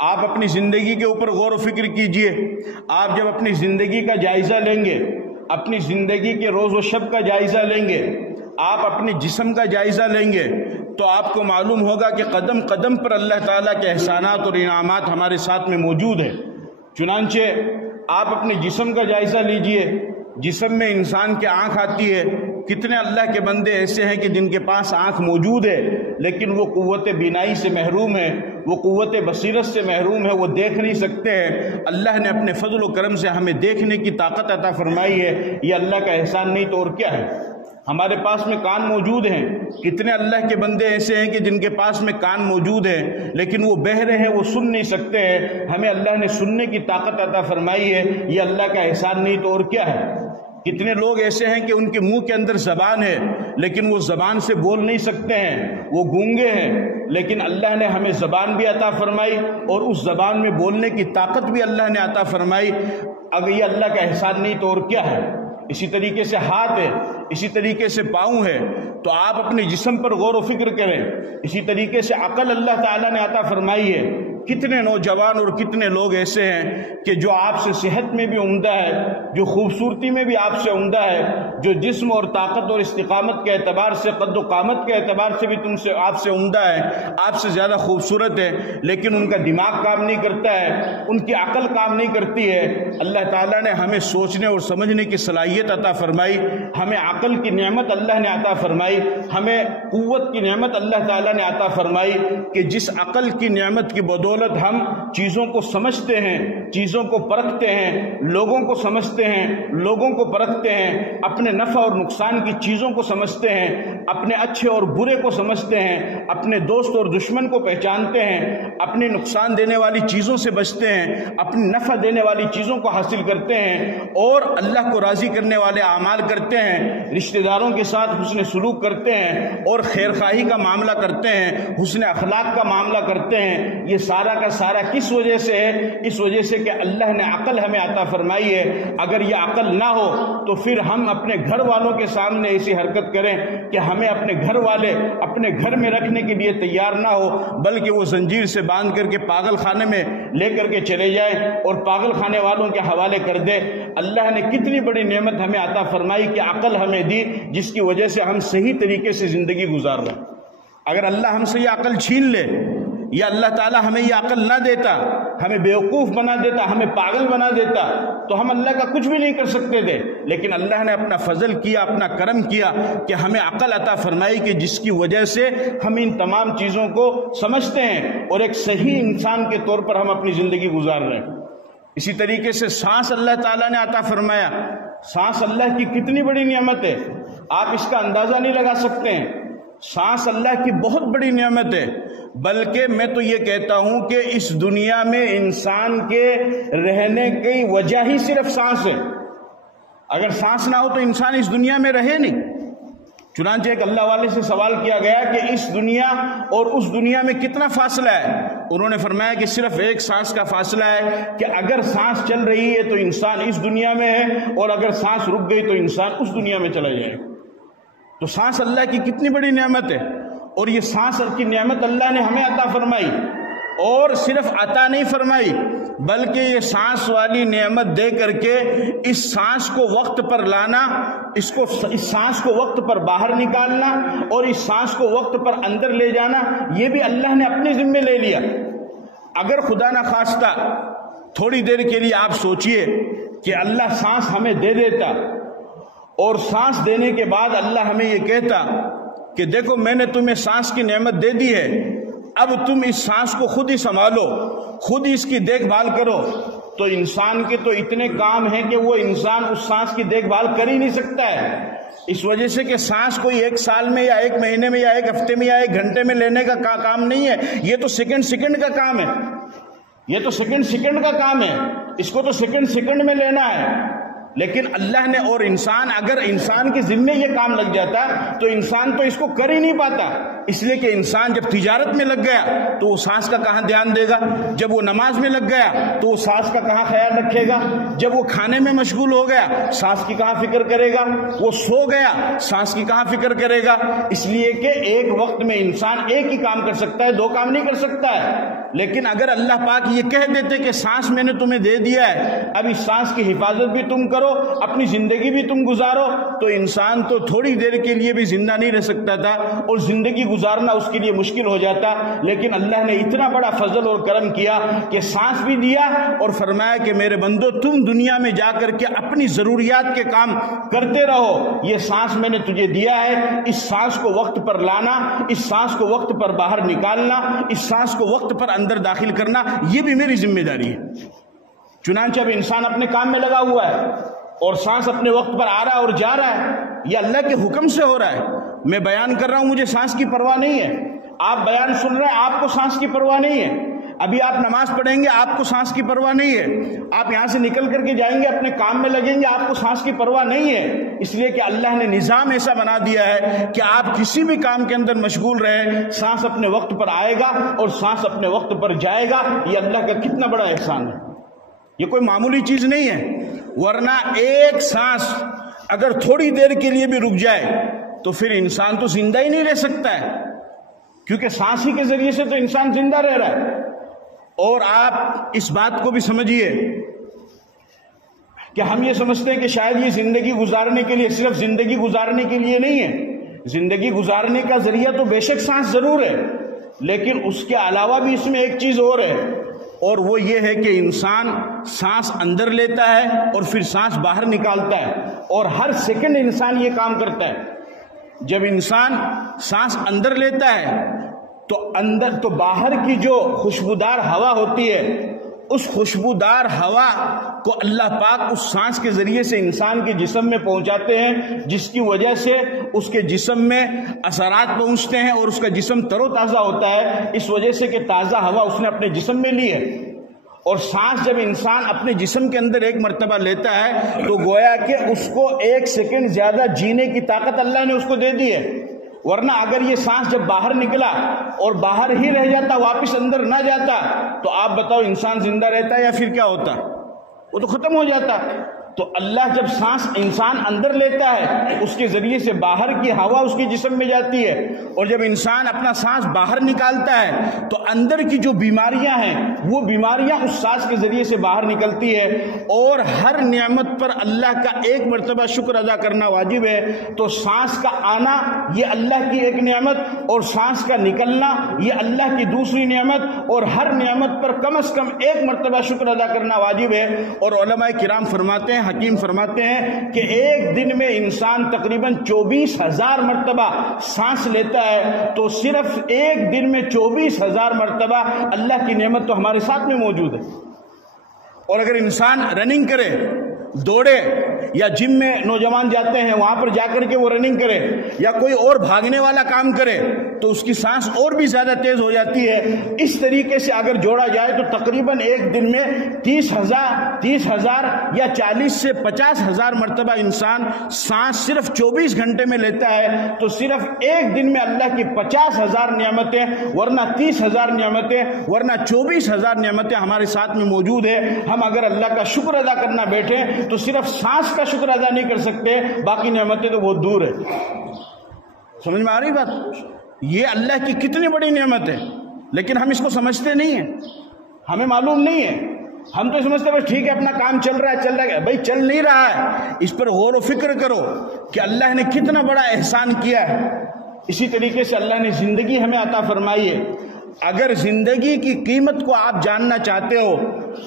آپ اپنی زندگی کے اوپر غور و فکر کیجئے۔ آپ جب اپنی زندگی کا جائزہ لیں گے، اپنی زندگی کے روز و شب کا جائزہ لیں گے، آپ اپنے جسم کا جائزہ لیں گے، تو آپ کو معلوم ہوگا کہ قدم قدم پر اللہ تعالیٰ کے احسانات اور انعامات ہمارے ساتھ میں موجود ہیں۔ چنانچہ آپ اپنے جسم کا جائزہ لیجئے۔ جسم میں انسان کی آنکھ آتی ہے، کتنے اللہ کے بندے ایسے ہیں کہ جن کے پاس آنکھ موجود ہے لیکن وہ قوت بینائی سے محروم ہے، وہ قوت بصیرت سے محروم ہے، وہ دیکھ نہیں سکتے ہیں۔ اللہ نے اپنے فضل و کرم سے ہمیں دیکھنے کی طاقت عطا فرمائی ہے، یہ اللہ کا احسان نہیں تو اور کیا ہے۔ ہمارے پاس میں کان موجود ہیں، کتنے اللہ کے بندے ایسے ہیں کہ جن کے پاس میں کان موجود ہیں لیکن وہ بہرے ہیں، وہ سن نہیں سکتے ہیں۔ ہمیں اللہ نے سننے کی طاقت عطا فرمائی ہے، یہ اللہ کا احسان نہیں تو اور کیا ہے۔ کتنے لوگ ایسے ہیں کہ ان کے منہ کے اندر زبان ہے لیکن وہ زبان سے بول نہیں سکتے ہیں، وہ گونگے ہیں، لیکن اللہ نے ہمیں زبان بھی عطا فرمائی اور اس زبان میں بولنے کی طاقت بھی اللہ نے عطا فرمائی۔ اگر یہ اللہ کا احسان نہیں تو اور کیا ہے۔ اسی طریقے سے ہاتھ ہے، اسی طریقے سے پاؤں ہے، تو آپ اپنے جسم پر غور و فکر کریں۔ اسی طریقے سے عقل اللہ تعالیٰ نے عطا فرمائی ہے۔ کتنے نوجوان اور کتنے لوگ ایسے ہیں کہ جو آپ سے صحت میں بھی عمدہ ہے، جو خوبصورتی میں بھی آپ سے عمدہ ہے، جو جسم اور طاقت اور استقامت کے اعتبار سے، قد و قامت کے اعتبار سے بھی آپ سے عمدہ ہے، آپ سے زیادہ خوبصورت ہے، لیکن ان کا دماغ کام نہیں کرتا ہے، ان کی عقل کام نہیں کرتی ہے۔ اللہ تعالیٰ نے ہمیں سوچنے اور سمجھنے کی صلاحیت عطا فرمائی، ہمیں عقل کی نعمت اللہ نے عطا فرمائی، ہمیں قوت کی نعمت اللہ تعالیٰ نے عطا فرمائی کہ جس عقل کی نعمت کی بدولت ہم چیزوں کو سمجھتے ہیں، چیزوں کو پرکھتے ہیں، لوگوں کو سمجھتے ہیں، لوگوں کو پرکھتے ہیں، اپنے نفع اور نقصان کی چیزوں کو سمجھتے ہیں، اپنے اچھے اور برے کو سمجھتے ہیں، اپنے دوست اور دشمن کو پہچانتے ہیں، اپنے نقصان دینے والی چیزوں سے بچتے ہیں، اپنی نفع دینے والی چیزوں کو حاصل کرتے ہیں اور اللہ کو راضی کرنے والے اعمال کرتے ہیں، رشتہ داروں کے ساتھ حسن سلوک کرتے ہیں اور خیر خواہی کا معاملہ کرتے ہیں، حسن اخلاق کا معاملہ کرتے ہیں۔ یہ سارا کا سارا کس وجہ سے ہے؟ اس وجہ سے کہ اللہ نے عقل ہمیں عطا فرمائی ہے۔ اگر یہ عقل نہ ہو تو پھر ہم اپنے گھر والوں کے سامنے ایسی حرکت کریں کہ ہمیں اپنے گھر والے اپنے گھر میں رکھنے کے لیے تیار نہ ہو، بلکہ وہ زنجیر سے باندھ کر کے پاگل خانے میں لے کر کے چلے جائیں اور پاگل خانے والوں کے حوالے کر دے۔ اللہ نے کتنی بڑی نعمت ہمیں عطا فرمائی کہ عقل ہمیں دی، جس کی وجہ سے ہم صحیح طریقے سے زندگی گزار رہے ہیں۔ اگر اللہ ہم سے یہ عقل چھین لے یا اللہ تعالیٰ ہمیں یہ عقل نہ دیتا، ہمیں بیوقوف بنا دیتا، ہمیں پاگل بنا دیتا، تو ہم اللہ کا کچھ بھی نہیں کر سکتے تھے۔ لیکن اللہ نے اپنا فضل کیا، اپنا کرم کیا کہ ہمیں عقل عطا فرمائی کہ جس کی وجہ سے ہم ان تمام چیزوں کو سمجھتے ہیں اور ایک صحیح انسان کے طور پر ہم اپنی زندگی گزار رہے ہیں۔ اسی طریقے سے سانس اللہ تعالیٰ نے عطا فرمایا۔ سانس اللہ کی کتنی بڑی نعمت ہے، آپ اس کا اندازہ نہیں لگا سکتے ہیں۔ سانس اللہ کی بہت بڑی نعمت ہے، بلکہ میں تو یہ کہتا ہوں کہ اس دنیا میں انسان کے رہنے کی وجہ ہی صرف سانس ہے۔ اگر سانس نہ ہو تو انسان اس دنیا میں رہے نہیں۔ چنانچہ ایک اللہ والے سے سوال کیا گیا کہ اس دنیا اور اس دنیا میں کتنا فاصلہ ہے؟ انہوں نے فرمایا کہ صرف ایک سانس کا فاصلہ ہے کہ اگر سانس چل رہی ہے تو انسان اس دنیا میں ہے اور اگر سانس رک گئی تو انسان اس دنیا میں چلا جائے۔ تو سانس اللہ کی کتنی بڑی نعمت ہے، اور یہ سانس کی نعمت اللہ نے ہمیں عطا فرمائی، اور صرف عطا نہیں فرمائی بلکہ یہ سانس والی نعمت دے کر کے اس سانس کو وقت پر لانا، اس سانس کو وقت پر باہر نکالنا اور اس سانس کو وقت پر اندر لے جانا، یہ بھی اللہ نے اپنے ذمے لے لیا۔ اگر خدا نہ خواستہ تھوڑی دیر کے لیے آپ سوچئے کہ اللہ سانس ہمیں دے دیتا اور سانس دینے کے بعد اللہ ہمیں یہ کہتا کہ دیکھو میں نے تمہیں سانس کی نعمت دے دی ہے، اب تم اس سانس کو خود ہی سنبھالو، خود ہی اس کی دیکھ بھال کرو، تو انسان کے تو اتنے کام ہیں کہ وہ انسان اس سانس کی دیکھ بھال کر ہی نہیں سکتا ہے۔ اس وجہ سے کہ سانس کوئی ایک سال میں یا ایک مہینے میں یا ایک ہفتے میں یا ایک گھنٹے میں لینے کا کام نہیں ہے، یہ تو سیکنڈ کا کام ہے، یہ تو سیکنڈ کا کام ہے، اس کو تو سیکنڈ میں لینا ہے۔ لیکن اللہ نے اور اگر انسان کے ذمے یہ کام لگ جاتا تو انسان تو اس کو کر ہی نہیں پاتا، اس لیے کہ انسان جب تجارت میں لگ گیا تو وہ سانس کا کہاں دھیان دے گا، جب وہ نماز میں لگ گیا تو وہ سانس کا کہاں خیال رکھے گا، جب وہ کھانے میں مشغول ہو گیا سانس کی کہاں فکر کرے گا، وہ سو گیا سانس کی کہاں فکر کرے گا۔ اس لیے کہ ایک وقت میں انسان ایک ہی کام کر سکتا ہے، دو کام نہیں کر سکتا ہے۔ لیکن اگر اللہ پاک یہ کہہ دیتے کہ سانس میں نے تمہیں دے دیا ہے، اب اس سانس کی حفاظت بھی تم کرو، اپنی زندگی بھی تم گزارو، تو انسان تو تھوڑی دیر کے لیے بھی زندہ نہیں رہ سکتا تھا اور زندگی گزارنا اس کے لیے مشکل ہو جاتا۔ لیکن اللہ نے اتنا بڑا فضل اور کرم کیا کہ سانس بھی دیا اور فرمایا کہ میرے بندو تم دنیا میں جا کر کے اپنی ضروریات کے کام کرتے رہو، یہ سانس میں نے تجھے دیا ہے، اس سانس کو وقت پر لانا، اس سانس کو وقت پر باہر نکالنا، اس سانس کو وقت پر اندر داخل کرنا، یہ بھی میری ذمہ داری ہے۔ چنانچہ اب انسان اپنے کام میں لگا ہوا ہے اور سانس اپنے وقت پر آ رہا ہے اور جا رہا ہے، یہ اللہ کے حکم سے ہو رہا ہے۔ میں بیان کر رہا ہوں، مجھے سانس کی پرواہ نہیں ہے، آپ بیان سن رہے ہیں، آپ کو سانس کی پرواہ نہیں ہے، ابھی آپ نماز پڑھیں گے، آپ کو سانس کی پرواہ نہیں ہے، آپ یہاں سے نکل کر کے جائیں گے، اپنے کام میں لگیں گے، آپ کو سانس کی پرواہ نہیں ہے، اس لیے کہ اللہ نے نظام ایسا بنا دیا ہے کہ آپ کسی بھی کام کے اندر مشغول رہیں، سانس اپنے وقت پر آئے گا اور سانس اپنے وقت پر جائے گا۔ یہ اللہ کا کتنا بڑا احسان ہے، یہ کوئی معمولی چیز نہیں ہے۔ ورنہ ایک سانس اگر تھوڑی دیر کے لیے بھی رک جائے تو پھر انسان تو زندہ ہی نہیں رہ سکتا ہے، کیونکہ سانس ہی کے ذریعے سے تو انسان زندہ رہ رہا ہے۔ اور آپ اس بات کو بھی سمجھیے کہ ہم یہ سمجھتے ہیں کہ شاید یہ زندگی گزارنے کے لیے، صرف زندگی گزارنے کے لیے نہیں ہے، زندگی گزارنے کا ذریعہ تو بے شک سانس ضرور ہے، لیکن اس کے علاوہ بھی اس میں ایک چیز اور ہے، اور وہ یہ ہے کہ انسان سانس اندر لیتا ہے اور پھر سانس باہر نکالتا ہے، اور ہر سیکنڈ انسان یہ کام کرتا ہے۔ جب انسان سانس اندر لیتا ہے تو باہر کی جو خوشبودار ہوا ہوتی ہے، اس خوشبودار ہوا کو اللہ پاک اس سانس کے ذریعے سے انسان کے جسم میں پہنچاتے ہیں، جس کی وجہ سے اس کے جسم میں اثرات پہنچتے ہیں اور اس کا جسم تر و تازہ ہوتا ہے، اس وجہ سے کہ تازہ ہوا اس نے اپنے جسم میں لی ہے۔ اور سانس جب انسان اپنے جسم کے اندر ایک مرتبہ لیتا ہے تو گویا کہ اس کو ایک سیکنڈ زیادہ جینے کی طاقت اللہ نے اس کو دے دی ہے۔ ورنہ اگر یہ سانس جب باہر نکلا اور باہر ہی رہ جاتا، واپس اندر نہ جاتا، تو آپ بتاؤ انسان زندہ رہتا یا پھر کیا ہوتا؟ وہ تو ختم ہو جاتا۔ تو اللہ جب سانس انسان اندر لیتا ہے، اس کے ذریعے سے باہر کی ہوا اس کے جسم میں جاتی ہے، اور جب انسان اپنا سانس باہر نکالتا ہے تو اندر کی جو بیماریاں ہیں وہ بیماریاں اس سانس کے ذریعے سے باہر نکلتی ہے۔ اور ہر نعمت پر اللہ کا ایک مرتبہ شکر ادا کرنا واجب ہے۔ تو سانس کا آنا یہ اللہ کی ایک نعمت، اور سانس کا نکلنا یہ اللہ کی دوسری نعمت، اور ہر نعمت پر کم از کم ایک مرتبہ شکر ادا کرنا واجب ہے۔ اور علماء کرام فرماتے ہیں، حکیم فرماتے ہیں کہ ایک دن میں انسان تقریباً 24,000 مرتبہ سانس لیتا ہے، تو صرف ایک دن میں 24,000 مرتبہ اللہ کی نعمت تو ہمارے ساتھ میں موجود ہے۔ اور اگر انسان رننگ کرے، دوڑے، یا جم میں نوجوان جاتے ہیں وہاں پر جا کر کے وہ رننگ کرے، یا کوئی اور بھاگنے والا کام کرے، تو اس کی سانس اور بھی زیادہ تیز ہو جاتی ہے۔ اس طریقے سے اگر جوڑا جائے تو تقریباً ایک دن میں 30,000 یا 40 سے 50,000 مرتبہ انسان سانس صرف 24 گھنٹے میں لیتا ہے۔ تو صرف ایک دن میں اللہ کی 50,000 نعمتیں، ورنہ 30,000 نعمتیں، ورنہ 24,000 نعمتیں ہمارے ساتھ میں موجود ہے۔ ہم اگر اللہ کا شکر ادا کرنا بیٹھیں تو صرف سانس کا شکر ادا نہیں کر سکتے، باقی نعمتیں تو بہت دور ہے۔ سمجھ میں آ رہی بات؟ یہ اللہ کی کتنی بڑی نعمت ہے، لیکن ہم اس کو سمجھتے نہیں ہیں، ہمیں معلوم نہیں ہے۔ ہم تو سمجھتے ہیں بس ٹھیک ہے اپنا کام چل رہا ہے، بھائی چل نہیں رہا ہے، اس پر غور و فکر کرو کہ اللہ نے کتنا بڑا احسان کیا ہے۔ اسی طریقے سے اللہ نے زندگی ہمیں عطا فرمائی ہے۔ اگر زندگی کی قیمت کو آپ جاننا چاہتے ہو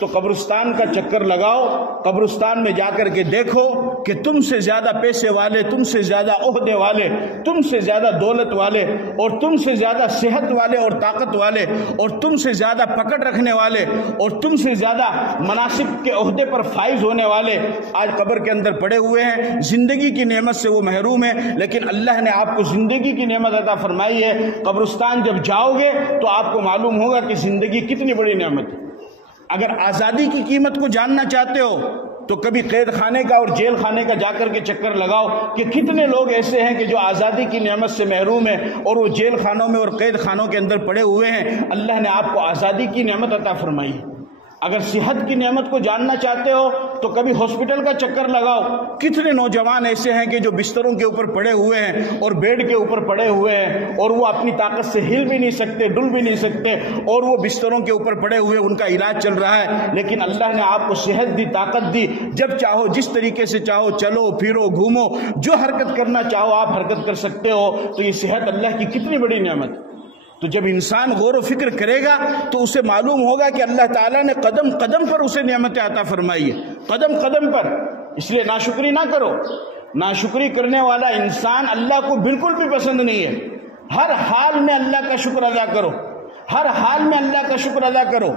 تو قبرستان کا چکر لگاؤ، قبرستان میں جا کر کے دیکھو کہ تم سے زیادہ پیسے والے، تم سے زیادہ عہدے والے، تم سے زیادہ دولت والے، اور تم سے زیادہ صحت والے اور طاقت والے، اور تم سے زیادہ پکڑ رکھنے والے، اور تم سے زیادہ مناصب کے عہدے پر فائز ہونے والے آج قبر کے اندر پڑے ہوئے ہیں۔ زندگی کی نعمت سے وہ محروم ہیں، لیکن اللہ نے آپ کو زندگی کی نعمت عطا فرمائی ہے۔ قبرستان جب جاؤ گے تو آپ کو معلوم ہوگا کہ زندگی کتنی بڑی نعمت ہے۔ اگر آزادی کی قیمت کو جاننا چاہتے ہو تو کبھی قید خانے کا اور جیل خانے کا جا کر کے چکر لگاؤ کہ کتنے لوگ ایسے ہیں کہ جو آزادی کی نعمت سے محروم ہیں اور وہ جیل خانوں میں اور قید خانوں کے اندر پڑے ہوئے ہیں۔ اللہ نے آپ کو آزادی کی نعمت عطا فرمائی، اگر صحت کی نعمت کو جاننا چاہتے ہو تو کبھی ہاسپٹل کا چکر لگاؤ. کتنے نوجوان ایسے ہیں کہ جو بستروں کے اوپر پڑے ہوئے ہیں اور بیڈ کے اوپر پڑے ہوئے ہیں اور وہ اپنی طاقت سے ہل بھی نہیں سکتے, ڈل بھی نہیں سکتے, اور وہ بستروں کے اوپر پڑے ہوئے ان کا علاج چل رہا ہے. لیکن اللہ نے آپ کو صحت دی, طاقت دی, جب چاہو جس طریقے سے چاہو چلو پھرو گھومو, جو حرکت کرنا چاہو آپ حرکت کر سکتے ہو. تو یہ صحت اللہ کی کتنی بڑی نعمت. تو جب انسان غور و فکر کرے گا تو اسے معلوم ہوگا کہ اللہ تعالیٰ نے قدم قدم پر اسے نعمتیں عطا فرمائی ہے, قدم قدم پر. اس لیے ناشکری نہ کرو. ناشکری کرنے والا انسان اللہ کو بالکل بھی پسند نہیں ہے. ہر حال میں اللہ کا شکر ادا کرو, ہر حال میں اللہ کا شکر ادا کرو.